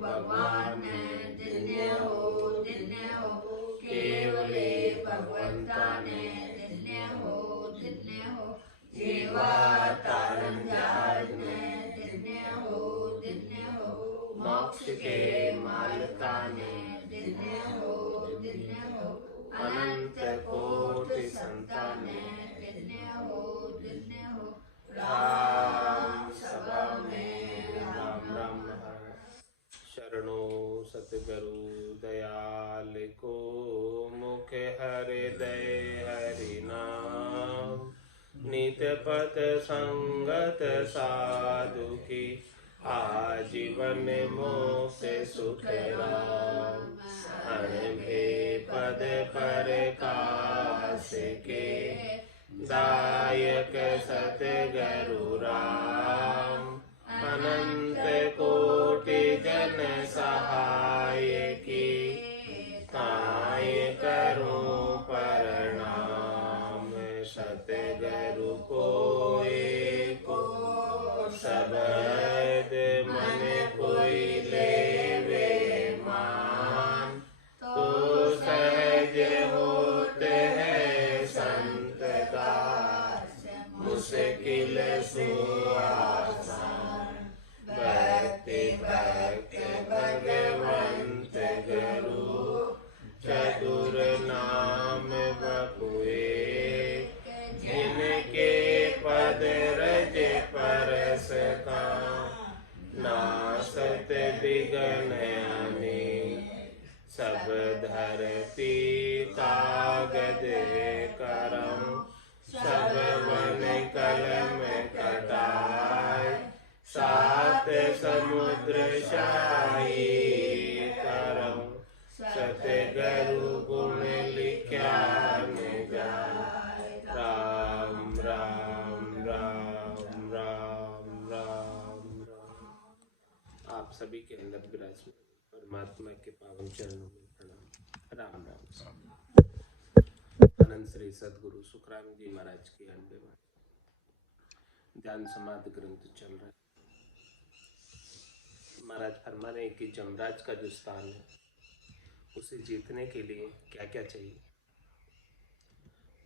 भगवान धन्य हो केवले भगवंताने धन्य हो जीवा तारण जाने धन्य हो मोक्ष के मार्गाने धन्य हो अनंत कोटि संताने धन्य हो राम सभा में राम राम शरणो सतगुरु दयाल को मुख हृदय हरि नाम नित पथ संगत साधु की आजीवन मोक्ष सुख राम अनभे पद पर कास के दायक सतगुरु राम अनंत कोटि जन सहाय की काय करूं प्रणाम सतगुरु को एको शब्द मन कोई लेवे मान तो सहज होते है संत का मुश्किल सुआसान भक्ति भक्त भगवंत गुरु चतुर नाम बपुए जिनके पद रज परस का नासत विघ्न आने सब धरती कागज करम सब वन कलम कटाय सात समुद्र शाही करम सतगुरु गुण लिख्या न जाय राम राम राम राम राम राम। आप सभी के अंदर विराजमान परमात्मा के पावन चरणों में प्रणाम। राम राम। अनंत श्री सदगुरु सुखराम जी महाराज की 98वां ध्यान समाधि ग्रंथ चल रहा है। महाराज फरमा रहे कि जमराज का जो स्थान है उसे जीतने के लिए क्या क्या चाहिए।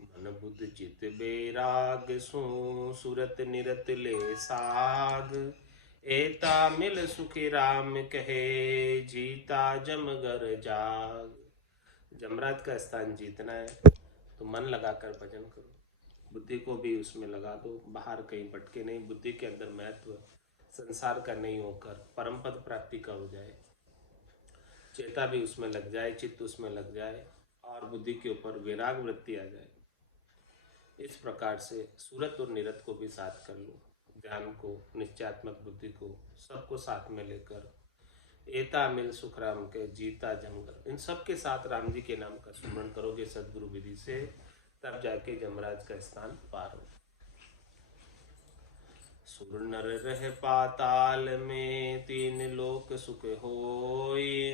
मन बुद्ध चित बैराग सु सूरत निरत ले साग एता मिल सुखी राम कहे जीता जमगर जाग। जमराज का स्थान जीतना है तो मन लगाकर भजन करो, बुद्धि को भी उसमें लगा दो, बाहर कहीं भटके नहीं। बुद्धि के अंदर महत्व संसार का नहीं होकर परम पद प्राप्ति का हो जाए, चेता भी उसमें लग जाए, चित्त उसमें लग जाए और बुद्धि के ऊपर वैराग वृत्ति आ जाए। इस प्रकार से सूरत और निरत को भी साथ कर लो, ध्यान को, निश्चयात्मक बुद्धि को, सबको साथ में लेकर एता मिल सुख राम के जीता जमगर, इन सब के साथ राम जी के नाम का स्मरण करोगे सदगुरु विधि से, तब जाके जमराज का स्थान पार हो। सुर नर रह पाताल में तीन लोक सुख होय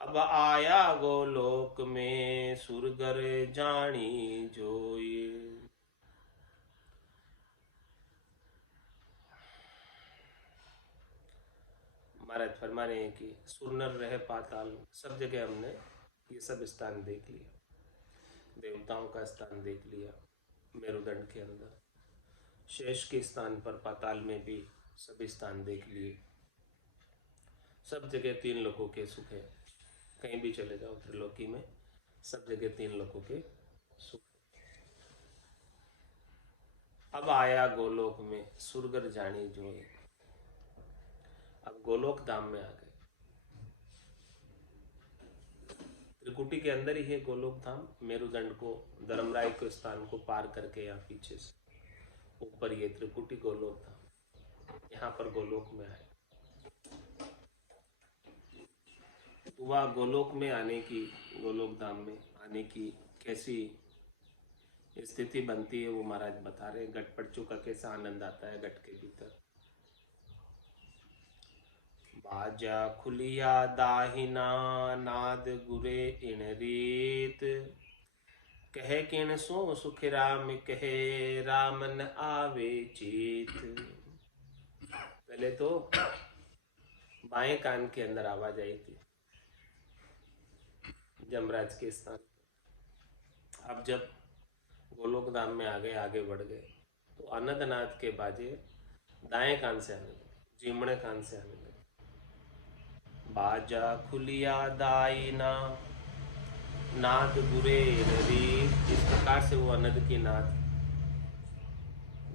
अब आया गोलोक में सुरगर जानी जोई। महाराज फरमा रहे हैं कि सुर नर रहे पाताल, सब जगह हमने ये सब स्थान देख लिया, देवताओं का स्थान देख लिया मेरुदंड के अंदर, शेष के स्थान पर पाताल में भी सभी स्थान देख लिए। सब जगह तीन लोकों के सुख है, कहीं भी चले जाओ त्रिलोकी में सब जगह तीन लोकों के सुख। अब आया गोलोक में सुरगर जानी जोई, अब गोलोक धाम में आ गए। त्रिकुटी के अंदर ही है गोलोक धाम, मेरुदंड को, धर्मराय के स्थान को पार करके यहाँ पीछे से ऊपर ये त्रिकुटी गोलोक धाम, यहाँ पर गोलोक में आए। वह गोलोक में आने की, गोलोक धाम में आने की कैसी स्थिति बनती है वो महाराज बता रहे। घट पट चुका कैसा आनंद आता है घट के भीतर। बाजा खुलिया दाहिना नाद गुरे इन रीत कहे किन सो सुख राम कहे रामन आवे चीत। पहले तो बाएं कान के अंदर आवाज आई थी जमराज के स्थान। अब जब गोलोक धाम में आगे बढ़ गए तो अनंतनाथ के बाजे दाएं कान से आने लगे, जीमणे कान से आने लगे। बाजा खुलिया दाईना नाद बुरे नदी, इस प्रकार से वो अनंत की नाद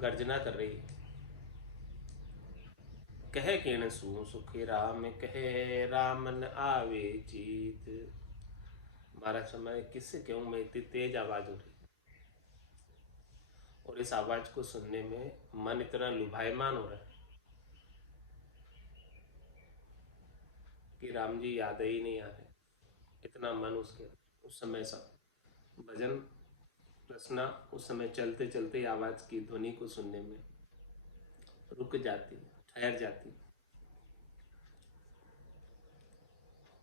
गर्जना कर रही है। कहे किण सु सुखी राम, कहे रामन आवे जीत। महाराज समय किससे क्यों मैं इतनी तेज आवाज हो रही, और इस आवाज को सुनने में मन इतना लुभायमान हो रहा है कि राम जी याद ही नहीं आ रहे। इतना मन उसके उस समय सा भजन रचना उस समय चलते चलते आवाज की ध्वनि को सुनने में रुक जाती, ठहर जाती।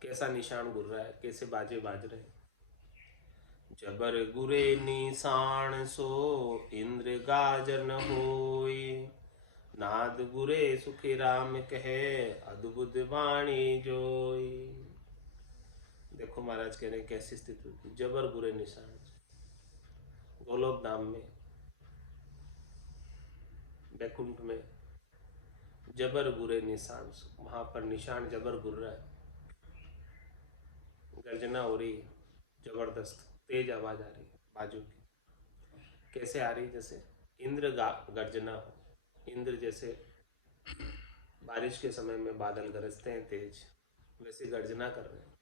कैसा निशान गुर रहा है, कैसे बाजे बाज रहे। जबर गुरे निशान सो इंद्र गाजर न होई, नाद गुरे सुखी राम कहे अद्भुत वाणी जोई। देखो महाराज कह रहे कैसी स्थिति होती। जबर बुरे निशान गोलोक धाम में, बैकुंठ में जबर बुरे निशान, वहां पर निशान जबर गुर रहा है, गर्जना हो रही है, जबरदस्त तेज आवाज आ रही है बाजू की। कैसे आ रही, जैसे इंद्र गर्जना हो। इंद्र जैसे बारिश के समय में बादल गरजते हैं तेज, वैसे गर्जना कर रहे हैं।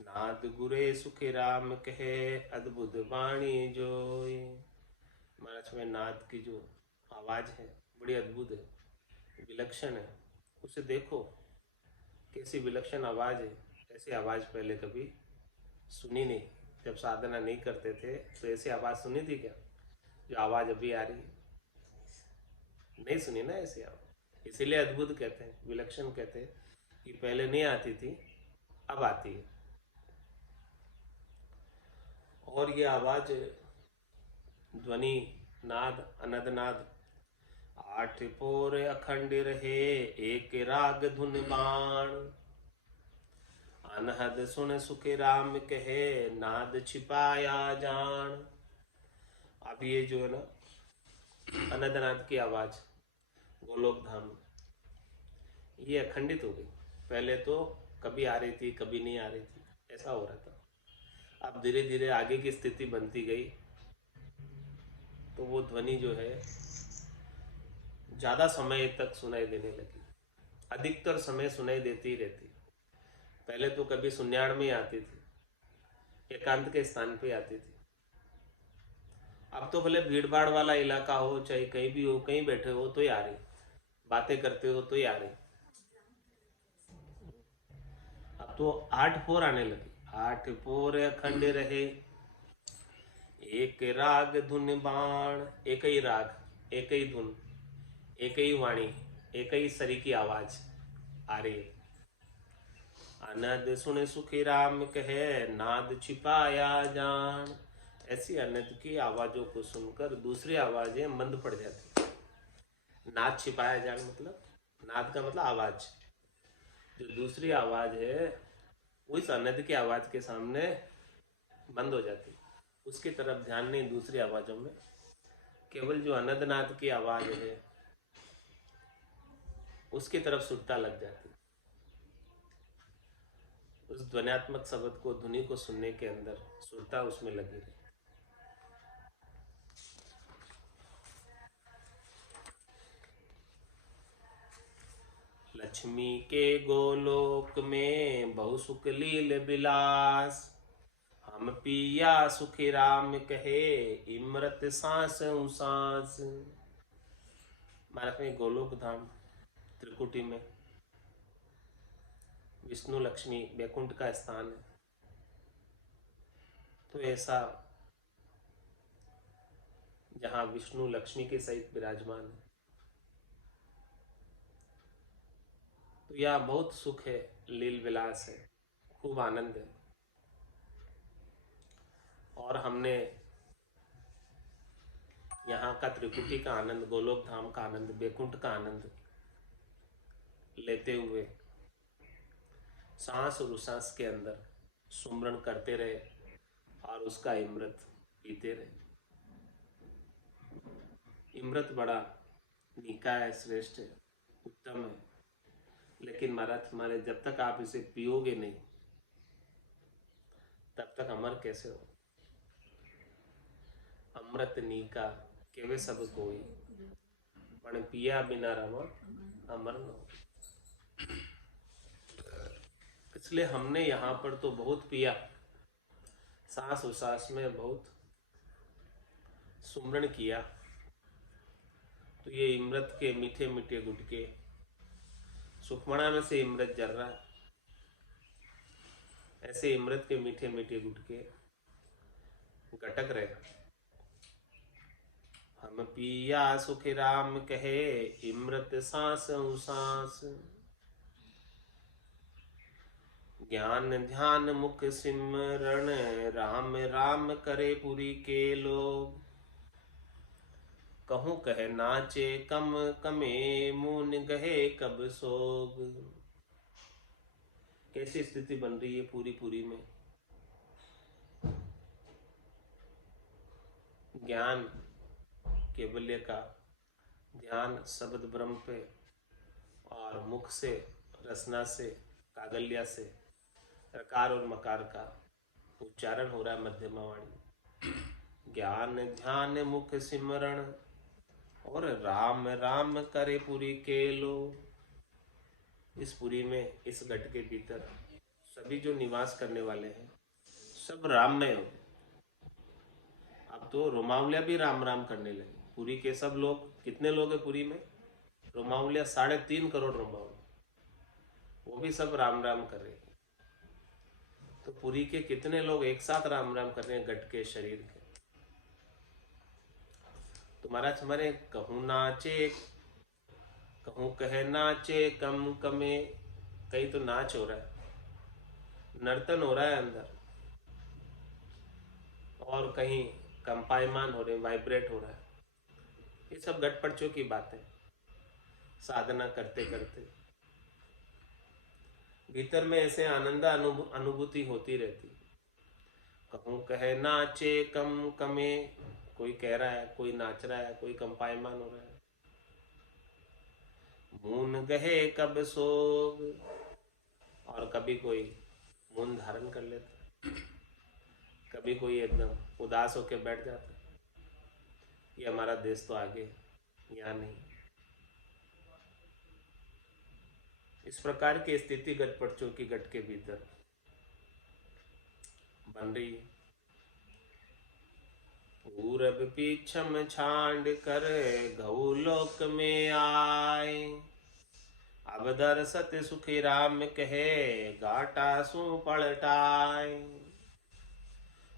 नाद गुरे सुखी राम कहे अद्भुत वाणी जोई। महाराज में नाद की जो आवाज है बड़ी अद्भुत है, विलक्षण है। उसे देखो कैसी विलक्षण आवाज है। ऐसी आवाज पहले कभी सुनी नहीं। जब साधना नहीं करते थे तो ऐसी आवाज सुनी थी क्या, जो आवाज अभी आ रही है? नहीं सुनी ना ऐसी आवाज। इसीलिए अद्भुत कहते हैं, विलक्षण कहते हैं कि पहले नहीं आती थी, अब आती है। और ये आवाज ध्वनि नाद अनदनाद आठ पोर अखंड रहे, एक राग धुन बाण। अनहद सुन सुखे राम कहे नाद छिपाया जान। अब ये जो है ना अनंतनाथ की आवाज गोलोक धाम ये अखंडित हो गई। पहले तो कभी आ रही थी, कभी नहीं आ रही थी, ऐसा हो रहा था। अब धीरे धीरे आगे की स्थिति बनती गई तो वो ध्वनि जो है ज्यादा समय तक सुनाई देने लगी, अधिकतर समय सुनाई देती ही रहती। पहले तो कभी सुन्याड़ में आती थी, एकांत के स्थान पे आती थी। अब तो भले भीड़ भाड़ वाला इलाका हो, चाहे कहीं भी हो, कहीं बैठे हो तो ही आ रही, बातें करते हो तो ही आ रही। अब तो 8/4 आने लगी। 8/4 अखंड रहे, एक राग धुन बाण। एक ही राग, एक ही धुन, एक ही वाणी, एक ही सरी की आवाज आ रही है। अनद सुन सुखी राम कहे नाद छिपाया जान। ऐसी अनद की आवाजों को सुनकर दूसरी आवाजें मंद पड़ जाती। नाद छिपाया जान मतलब, नाद का मतलब आवाज। जो दूसरी आवाज है वो इस अनद की आवाज के सामने बंद हो जाती। उसकी तरफ ध्यान नहीं, दूसरी आवाजों में केवल जो अनंतनाथ की आवाज है उसकी तरफ सुरता लग जाती। उस ध्वन्यात्मक शब्द को, ध्वनि को सुनने के अंदर सुरता उसमें लगी रही। लक्ष्मी के गोलोक में बहु सुख लील बिलास, हम पिया सुखी राम कहे इमृत सांस सांस। महाराज में गोलोक धाम त्रिकुटी में विष्णु लक्ष्मी बैकुंठ का स्थान है। तो ऐसा जहां विष्णु लक्ष्मी के सहित विराजमान है, तो यह बहुत सुख है, लील विलास है, खूब आनंद है। और हमने यहाँ का त्रिकुटी का आनंद, गोलोक धाम का आनंद, बैकुंठ का आनंद लेते हुए सांस और उसांस के अंदर सुमरन करते रहे और उसका इमृत पीते रहे। इमृत बड़ा नीका है, श्रेष्ठ है, उत्तम है, लेकिन महाराज हमारे जब तक आप इसे पियोगे नहीं तब तक अमर कैसे हो। अमृत नीका केवे सब कोई, पण पिया बिना रवा अमर न हो। इसलिए हमने यहाँ पर तो बहुत पिया, सांस उसास में बहुत सुमरण किया, तो ये इमृत के मीठे मीठे गुटके, सुखमणा में से इमृत जर रहा है, ऐसे इमृत के मीठे मीठे गुटके गटक रहे। हम पिया सुख राम कहे, इमृत सांस सांस, ज्ञान ध्यान मुख सिमरण, राम राम करे पुरी के लोग। कहूँ कहे नाचे कम कमे, मून गहे कब सोग। कैसी स्थिति बन रही है पूरी पूरी में। ज्ञान केवल्य का ध्यान शब्द ब्रह्म पे, और मुख से रसना से कागल्या से रकार और मकार का उच्चारण हो रहा है मध्यमा वाणी। ज्ञान ध्यान मुख सिमरण, और राम राम करे पुरी के लो। इस पुरी में, इस घट के भीतर सभी जो निवास करने वाले हैं सब राममय हो। अब तो रोमावलिया भी राम राम करने लगे। पुरी के सब लोग, कितने लोग हैं पुरी में? रोमावलिया 3.5 करोड़ रोमावलिया, वो भी सब राम राम कर रहे हैं। तो पुरी के कितने लोग एक साथ राम राम कर रहे हैं घट के शरीर के। तो महाराज हमारे कहूँ नाचे, कहूँ कहे नाचे कम कमे, कहीं तो नाच हो रहा है, नर्तन हो रहा है अंदर, और कहीं कंपायमान हो रहे, वाइब्रेट हो रहा है। ये सब घटपटचों की बातें, साधना करते करते भीतर में ऐसे आनंद अनुभूति होती रहती। कहूँ कहे नाचे कम कमे, कोई कह रहा है, कोई नाच रहा है, कोई कंपायमान हो रहा है। मून गहे कब सोग, और कभी कोई मून धारण कर लेता, कभी कोई एकदम उदास होकर बैठ जाता। ये हमारा देश तो आगे, यहाँ नहीं। इस प्रकार की स्थिति घटपटचों की घट के भीतर बन रही है। पूरब पीछम छांड कर, घऊ लोक में आए, अब दरसत सुखी राम कहे, घाटा सु पलटाए।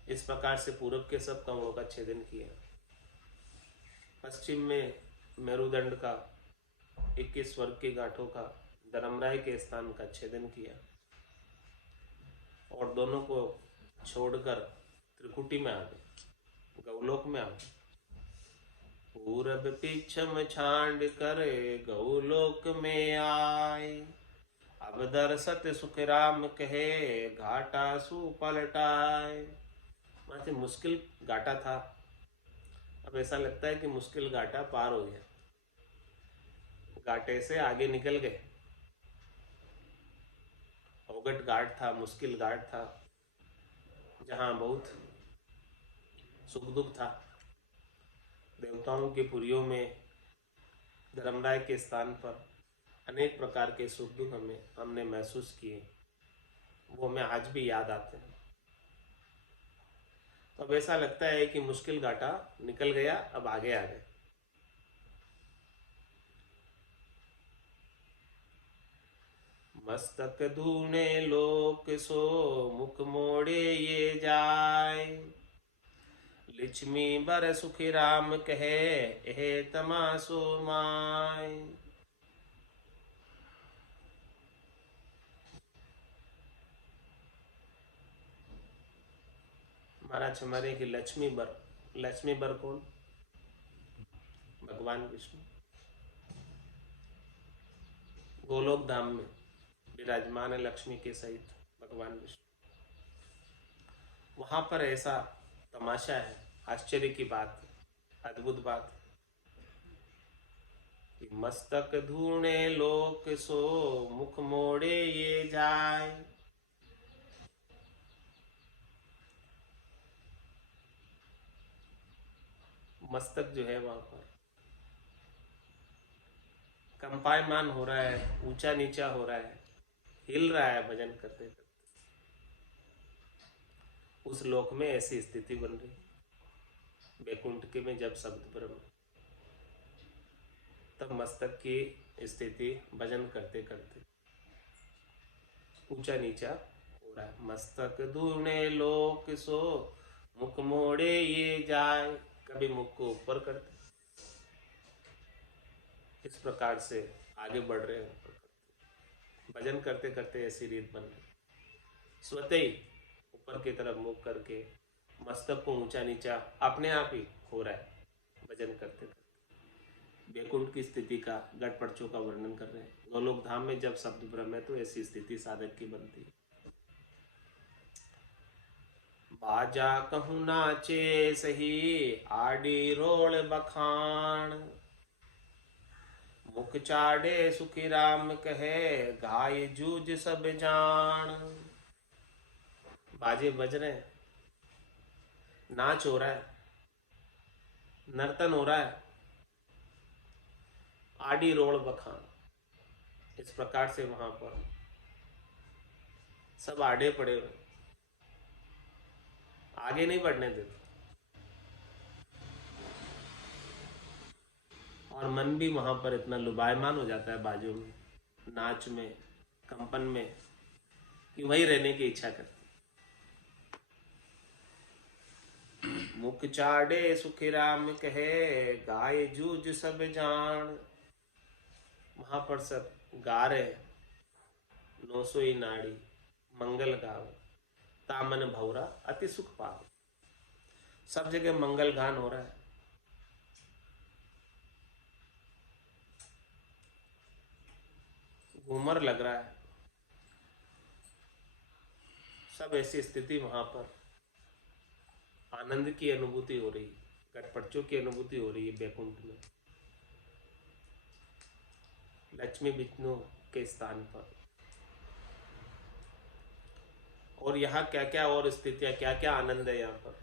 इस प्रकार से पूरब के सब कवों का छेदन किया। पश्चिम में मेरुदंड का 21 स्वर्ग के घाटों का, धर्मराय के स्थान का छेदन किया, और दोनों को छोड़कर त्रिकुटी में आ गए, गौलोक में आ गए। पूरब पीछम छांड कर, गौलोक में आए, अब दरसत सुख राम कहे, घाटा सु पलटाए। वहां से मुश्किल घाटा था, अब ऐसा लगता है कि मुश्किल घाटा पार हो गया, घाटे से आगे निकल गए। अवगढ़ घाट था, मुश्किल घाट था, जहाँ बहुत सुख दुख था। देवताओं के पुरियों में धर्मराय के स्थान पर अनेक प्रकार के सुख दुख हमने महसूस किए, वो हमें आज भी याद आते हैं। तो अब ऐसा लगता है कि मुश्किल घाटा निकल गया, अब आगे आ गए। मस्तक धूने लोक सो, मुख मोड़े ये जाए, लिच्छमी बर सुखी राम कहे, एहे तमासो माय। महाराज हमारे की लक्ष्मी बर कौन? भगवान विष्णु। गोलोक धाम में विराजमान है लक्ष्मी के सहित भगवान विष्णु। वहां पर ऐसा तमाशा है, आश्चर्य की बात, अद्भुत बात कि मस्तक धूणे लोक सो मुख मोड़े ये जाए। मस्तक जो है वहां पर कंपायमान हो रहा है, ऊंचा नीचा हो रहा है, हिल रहा है भजन करते करते। उस लोक में ऐसी स्थिति बन रही, बैकुंठ के में जब शब्द ब्रह्म, तब मस्तक की स्थिति भजन करते करते ऊंचा नीचा हो रहा है। मस्तक धूने लोक सो मुख मोड़े ये जाए, कभी मुख को ऊपर करते, इस प्रकार से आगे बढ़ रहे हैं, भजन करते करते ऐसी रीत बन रही। स्वतः ही ऊपर की तरफ मुख करके मस्तक को ऊंचा नीचा अपने आप ही हो रहा है भजन करते करते। बैकुंठ की स्थिति का गटपड़चों का वर्णन कर रहे हैं। गोलोक धाम में जब शब्द ब्रह्म है तो ऐसी स्थिति साधक की बनती है। बाजा कहूँ नाचे सही आडी रोल बखान, मुख चाड़े सुखी राम कहे घाय जूझ सब जान। बाजे बज रहे हैं, नाच हो रहा है, नर्तन हो रहा है, आडी रोल बखान, इस प्रकार से वहां पर सब आड़े पड़े हुए, आगे नहीं बढ़ने देते, और मन भी वहां पर इतना लुभायमान हो जाता है बाजों में, नाच में, कंपन में, कि वही रहने की इच्छा करती। मुख चाड़े सुखी राम कहे गाय जूझ सब जान। वहां पर सब गा रहे हैं, नौसोई नाड़ी मंगल गाव, तामन भौरा अति सुख पाव। सब जगह मंगल गान हो रहा है। घूमर लग रहा है, सब ऐसी स्थिति, वहां पर आनंद की अनुभूति हो रही, गटपड़चों की अनुभूति हो रही है बैकुंठ में, लक्ष्मी विष्णु के स्थान पर। और यहाँ क्या क्या और स्थितियां, क्या क्या आनंद है यहाँ पर।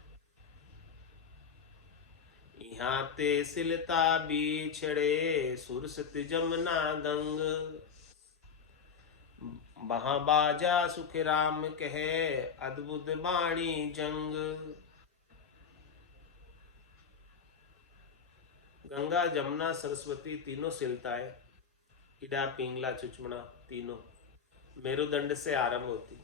यहाँ ते सिलता बिछड़े सुरसत जमुना गंग, वहां बाजा सुख राम कहे अद्भुत वाणी जंग। गंगा जमुना सरस्वती तीनों सिलताएं, इडा पिंगला चुचमना तीनों मेरुदंड से आरंभ होती,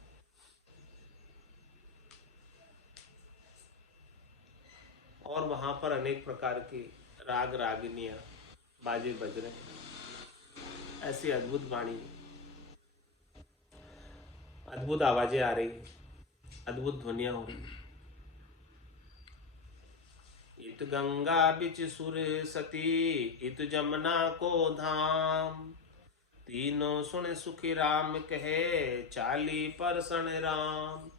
और वहां पर अनेक प्रकार की राग रागिनियां बाजे बज रहे, ऐसी अद्भुत वाणी, अद्भुत आवाजें आ रही, अद्भुत ध्वनियां हो रही। इत गंगा बिच सुर सती इत जमुना को धाम, तीनों सुन सुखी राम कहे चाली परसण राम।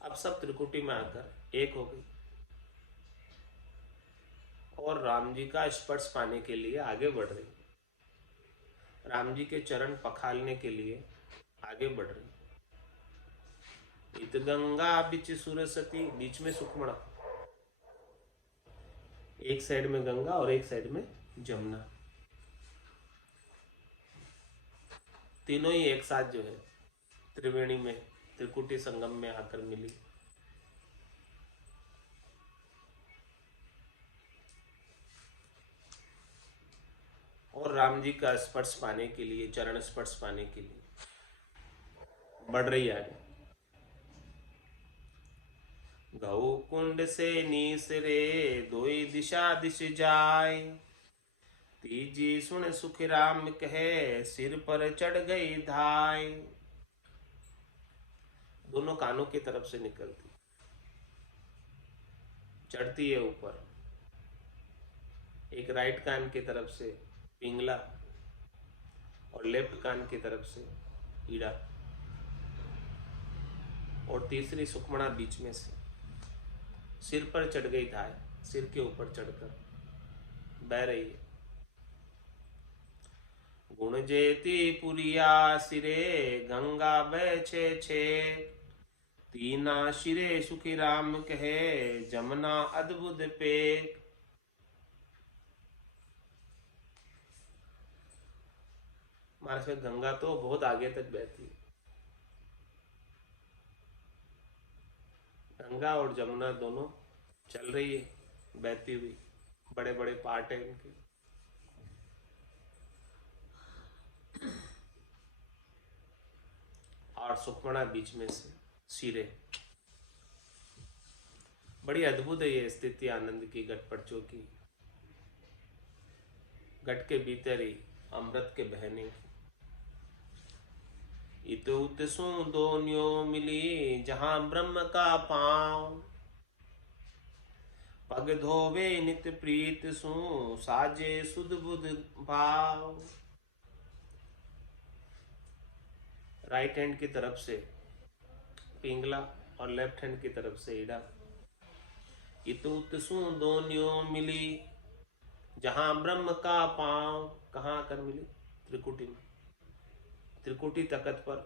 अब सब त्रिकुटी में आकर एक हो गई और राम जी का स्पर्श पाने के लिए आगे बढ़ रही, राम जी के चरण पखालने के लिए आगे बढ़ रही। इत गंगा बिच सुरसती, बीच में सुखमणा, एक साइड में गंगा और एक साइड में जमुना, तीनों ही एक साथ जो है त्रिवेणी में, त्रिकुटी संगम में आकर मिली। और राम जी का स्पर्श पाने के लिए, चरण स्पर्श पाने के लिए बढ़ रही आगे। गौ कुंड से नीसरे दोई दिशा दिश जाय, तीजी सुन सुख राम कहे सिर पर चढ़ गई धाय। दोनों कानों की तरफ से निकलती, चढ़ती है ऊपर, एक राइट कान की तरफ से पिंगला और लेफ्ट कान की तरफ से ईड़ा, और तीसरी सुखमणा बीच में से। सिर पर चढ़ गई धाय, सिर के ऊपर चढ़कर बह रही है। गुण जेती पुरिया सिरे गंगा बह छे छे, तीना शिरे सुखी राम कहे जमुना अद्भुत पे। महाराज गंगा तो बहुत आगे तक बहती है। गंगा और जमुना दोनों चल रही है बहती हुई, बड़े बड़े पार्ट है इनके। और सुखमणा बीच में से सिरे। बड़ी अद्भुत है ये स्थिति आनंद की, घट पर्चों की, घट के भीतर ही अमृत के बहने की। इत उत सु दोन्यों मिली जहां ब्रह्म का पांव, पग धोवे नित प्रीत सु साजे सुध बुध भाव। राइट हैंड की तरफ से पिंगला और लेफ्ट हैंड की तरफ से ईड़ा। इत उत सु दोन्यों मिली जहां ब्रह्म का पांव, कहाँ आकर मिली? त्रिकुटी में। त्रिकुटी तकत पर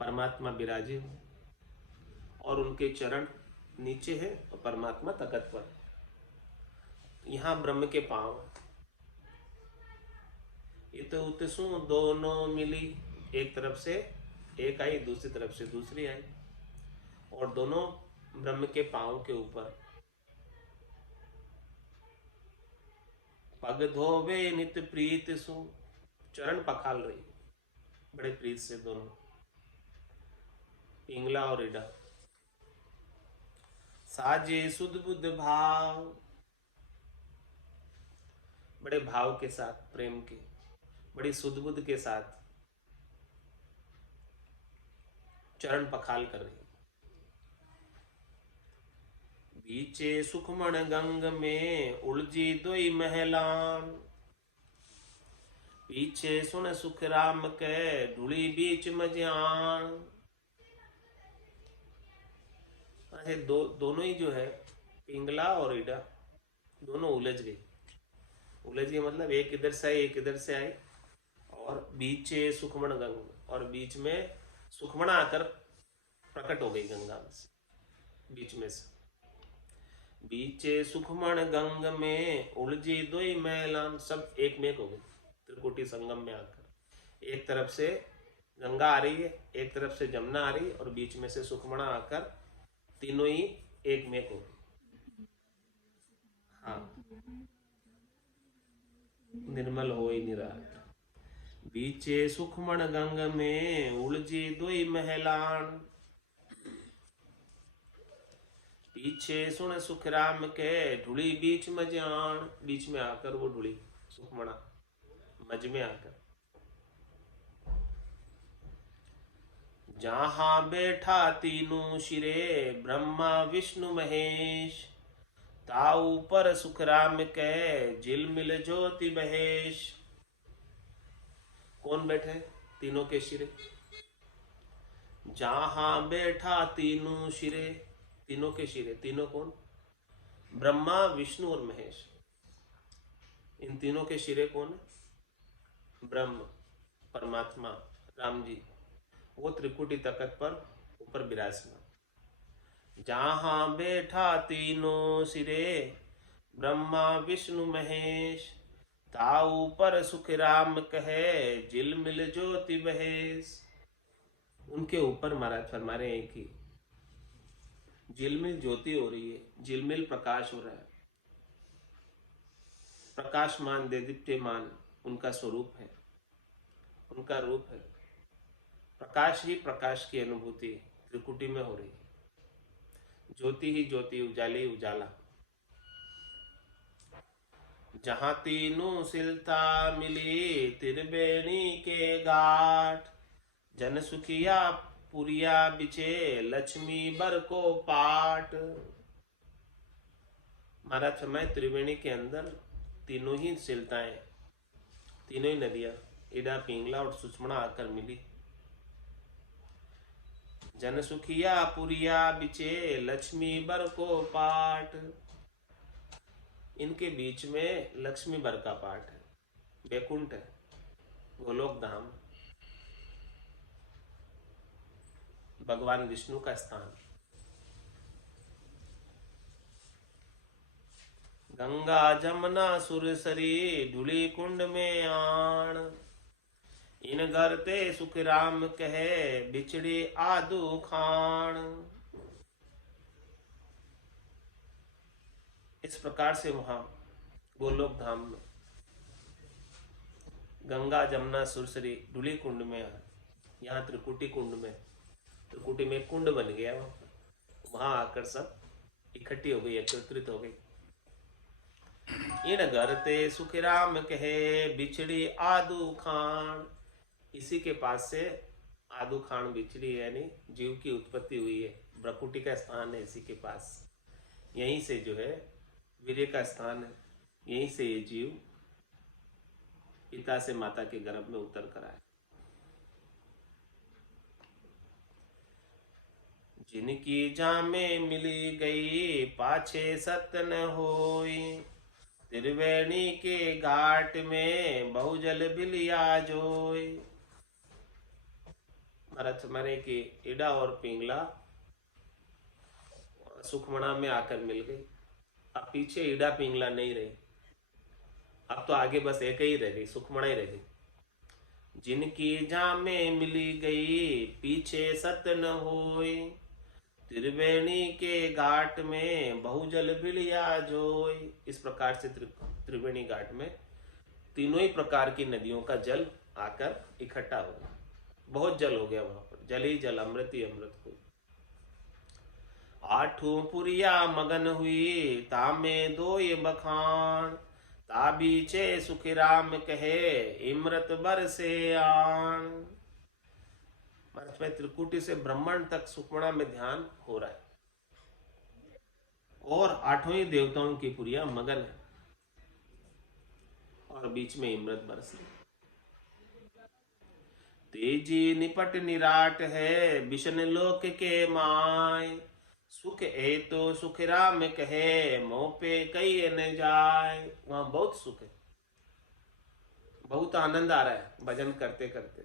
परमात्मा विराजे हुए और उनके चरण नीचे है और परमात्मा तकत पर, यहां ब्रह्म के पांव। इत उतसु दोनों मिली, एक तरफ से एक आई, दूसरी तरफ से दूसरी आई, और दोनों ब्रह्म के पांव के ऊपर। पग धोवे नित प्रीत सु, चरण पखाल रही बड़े प्रीत से दोनों, पिंगला और ईड़ा। साजे सुध बुध भाव, बड़े भाव के साथ, प्रेम के, बड़ी सुध बुध के साथ चरण पखाल कर रही। बीचे सुखमण गंग में उलझी दोई महलान, पीछे सुन सुख राम के ढूली बीच मजान। दोनों ही जो है पिंगला और ईड़ा दोनों उलझ गई। उलझ गई मतलब एक इधर से आई, एक इधर से आई, और बीचे सुखमण गंग, और बीच में सुखमणा आकर प्रकट हो गई गंगा में से, बीच में से। बीचे सुखमण गंग में उलझी दोई मैलान, सब एक में हो गई त्रिकुटी संगम में आकर। एक तरफ से गंगा आ रही है, एक तरफ से जमुना आ रही है, और बीच में से सुखमणा आकर तीनों ही एक में हो गई। हाँ, निर्मल हो ही नहीं रहा। बीचे सुखमण गंग में उलझी दोई महलान, पीछे सुन सुख राम के ढूली बीच मजान। बीच में आकर वो ढूली सुखमणा मज में आकर। जहां बैठा तीनों शिरे ब्रह्मा विष्णु महेश, ताऊ पर सुख राम के झिलमिल ज्योति महेश। कौन बैठे? तीनों के शिरे। जहां बैठा तीनों शिरे, तीनों के शिरे, तीनों कौन? ब्रह्मा विष्णु और महेश। इन तीनों के शिरे कौन है? ब्रह्म, परमात्मा, राम जी, वो त्रिकुटी तकत पर ऊपर विराजमान। जहां बैठा तीनों सिरे ब्रह्मा विष्णु महेश, ताऊ पर सुख राम कहे झिलमिल ज्योति महेश। उनके ऊपर महाराज फरमा रहे हैं कि झिलमिल ज्योति हो रही है, झिलमिल प्रकाश हो रहा है। प्रकाशमान देदीप्यमान उनका स्वरूप है, उनका रूप है। प्रकाश ही प्रकाश की अनुभूति त्रिकुटी में हो रही है। ज्योति ही ज्योति, उजाले उजाला। जहां तीनों सिलता मिली त्रिवेणी के घाट, जन सुखिया पुरिया बिचे लक्ष्मी बर को पाट। महाराज फरमाए त्रिवेणी के अंदर तीनों ही सिलताएं तीनों ही नदियां इडा पिंगला और सुषमणा आकर मिली। जन सुखिया पुरिया बिचे लक्ष्मी बर को पाठ। इनके बीच में लक्ष्मी बर का पाठ है, बैकुंठ है, गोलोक धाम, भगवान विष्णु का स्थान। गंगा जमुना सुरसरी ढूली कुंड में आण। इन घर ते सुख राम कहे बिछड़ी आदू खान। इस प्रकार से वहां गोलोक धाम में गंगा जमुना सुरसरी ढूली कुंड में आण। यहाँ त्रिकुटी कुंड में, त्रिकुटी में कुंड बन गया, वहां आकर सब इकट्ठी हो गई, एकत्रित हो गई। इन घर ते सुख राम कहे बिछड़ी आदू खान। इसी के पास से आदू खान बिछड़ी यानी जीव की उत्पत्ति हुई है, ब्रकुटी का स्थान है इसी के पास। यहीं से जो है वीर्य का स्थान है, यहीं से ये जीव पिता से माता के गर्भ में उतर कर आए। जिनकी जामे मिली गई पाछे सतन होई। त्रिवेणी के घाट में बहुजल बिलिया जोई। महाराज माने कि इडा और पिंगला सुखमणा में आकर मिल गई। अब पीछे इडा पिंगला नहीं रही, अब तो आगे बस एक ही रह गई, सुखमणा ही रह गई। जिनकी जामे मिली गई पीछे सतन होई। त्रिवेणी के घाट में बहुजल बिलिया जोई। इस प्रकार से त्रिवेणी घाट में तीनों ही प्रकार की नदियों का जल आकर इकट्ठा हो गया, बहुत जल हो गया वहां पर, जल ही जल, अमृत ही अमृत हुई। आठों पुरिया मगन हुई तामे दो ये बखान। ताबीचे सुख राम कहे इमृत बरसे आन। में त्रिकुटी से ब्रह्मांड तक सुखमणा में ध्यान हो रहा है और आठों ही देवताओं की पुरिया मगन है और बीच में इमृत बरसे। तेजी निपट निराट है विष्ण लोक के माय। सुख ए तो सुख राम कहे मोह पे कई न जाए। वहां बहुत सुख है, बहुत आनंद आ रहा है भजन करते करते।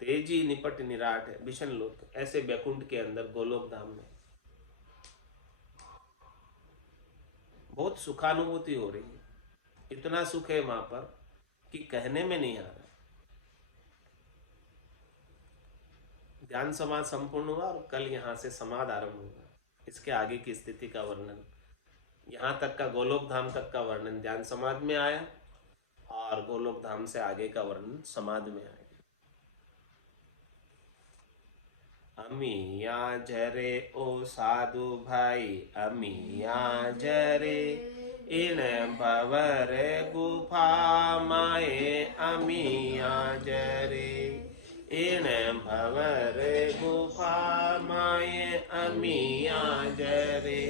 तेजी निपट निराट है विष्ण लोक, ऐसे बैकुंठ के अंदर गोलोक धाम में बहुत सुखानुभूति हो रही है। इतना सुख है वहां पर कि कहने में नहीं आ रहा। ध्यान समाज संपूर्ण हुआ और कल यहाँ से समाध आरंभ होगा। इसके आगे की स्थिति का वर्णन, यहाँ तक का गोलोक धाम तक का वर्णन ध्यान समाध में आया और गोलोक धाम से आगे का वर्णन समाध में आया। अमिया जरे ओ साधु भाई अमिया जरे। इन भवर गुफा माए अमिया जरे। इन भवर गुफा माए अमिया जरे।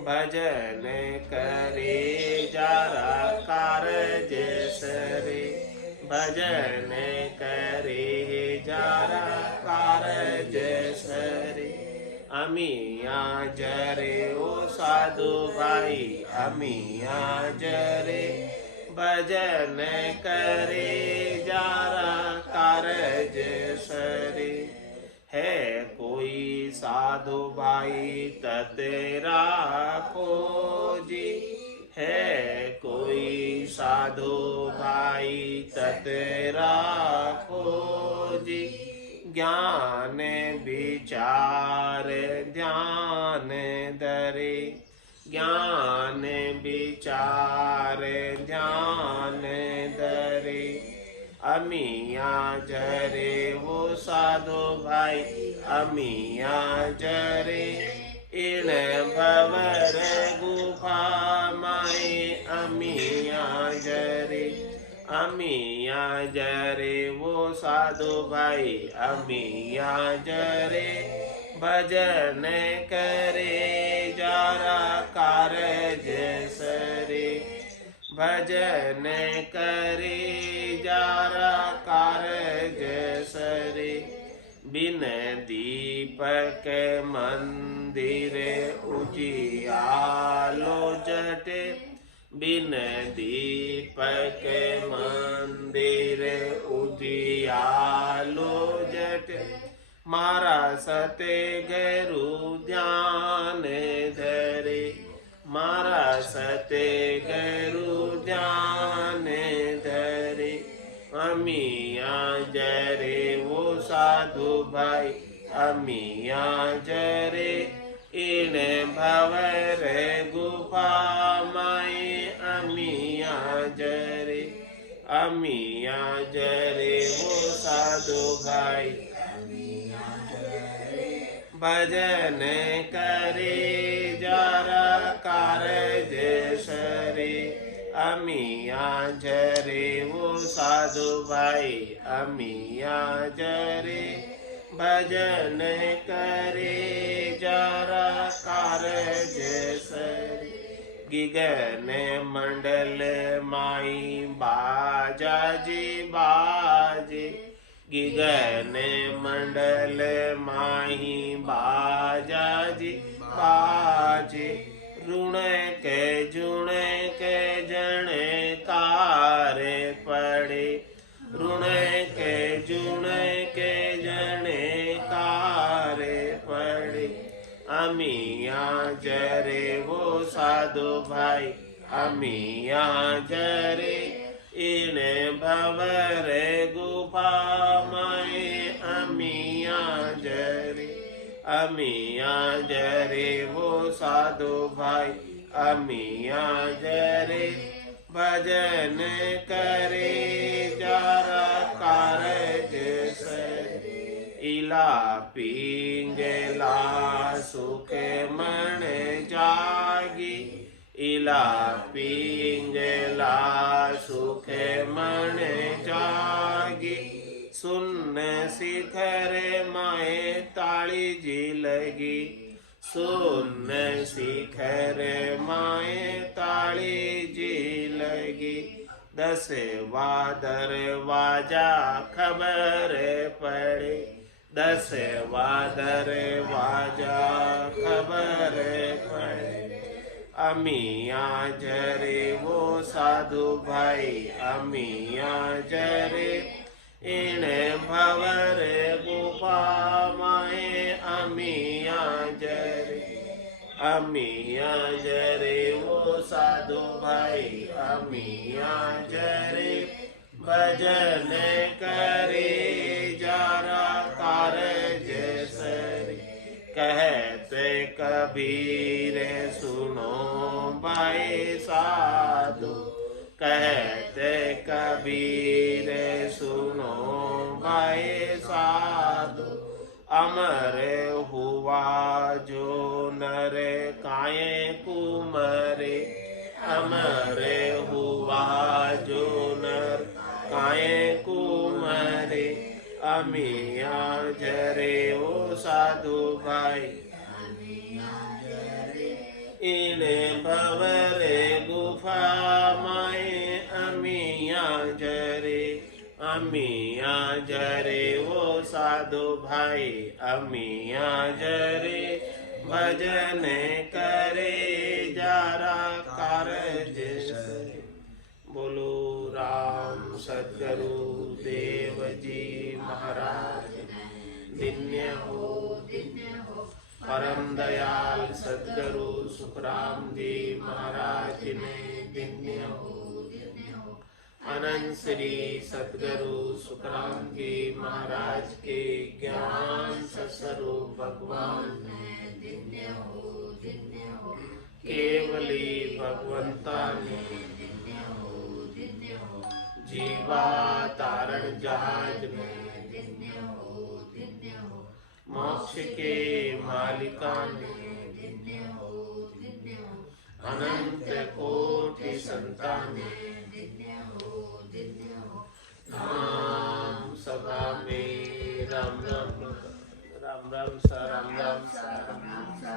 भजन करे जारा कारज सरे। भजन करे जारा कारज सरे। अमिया जरे ओ साधु भाई अमिया जरे। भजन करे जारा कारज सरे। है कोई साधु भाई ततेरा खोजी। है कोई साधु भाई ततेरा खोजी। ज्ञान विचार ध्यान धरे। ज्ञान विचार ध्यान धरे। अमिया जरे वो साधु भाई अमिया जरे। इन भवर गुफा माए अमिया जरे। अमिया जरे वो साधु भाई अमिया जरे। भजन करे जारा कारज सरे। भजन करे जारा कारज सरे। बिन दीपक मंदिर उजियालो जटे। बिन दीपक मंदिर उजियालो जटे। मारा सते गरु ध्यान धरे। मारा सते गरु ध्यान धरे। अमिया जरे वो साधु भाई अमिया जरे। इन भवर गुफा माए अमिया जरे। अमिया जरे वो साधु भाई भजन करे जारा कारज सरे। अमिया जरे वो साधु भाई अमिया जरे। भजन करे जारा कारज सरे। गिगन मंडल माई बाजा जी बाजे। गिगन मंडल माही बाजा जी बाजे। ऋण के जुण के जन कार पड़े। ऋण के जुण के जन कार पड़े। अमिया जरे वो साधु भाई अमिया जरे। इन भवर गुफा माए अमिया जरे। अमिया जरे वो साधु भाई अमिया जरे। भजन करे जारा कारज सरे। इला पिंगला सुख मन जागी। इला पिंगला सुख मन जागी। सुन शिखर माए ताली जी लगी। सुन शिखर माए ताली जी लगी। 10 दरवाजा खबर पड़े। 10 दरवाजा खबर पड़े। अमिया जरे वो साधु भाई अमिया जरे। इन भवर गुफा माए अमिया जरे। अमिया जरे वो साधु भाई अमिया जरे। भजन करे जारा कारज सरे। कहते कबीर सुनो भाई साधु। कहते कबीर सुनो भाई साधु। अमर हुआ जो नर काये कुमरे। अमर हुआ जो नर काये कुमरे। अमिया जरे वो साधु भाई इन भवर गुफा माए अमिया जरे। अमिया जरे वो साधु भाई अमिया जरे। भजन करे जारा कारज सरे। बोलो राम सद्गुरु देव जी महाराज दिन्य हो परम दयाल सद्गुरु सुखराम जी महाराज ने दिन्य हो। अनंत श्री सद्गुरु सुखराम जी महाराज के ज्ञान स्वरूप भगवान ने दिन्य हो। केवली भगवंता ने जीवा तारण जहाज में मोक्ष के मालिका ने अनंत कोटि संतान नाम सभा में राम राम राम राम सा राम राम सा राम राम सा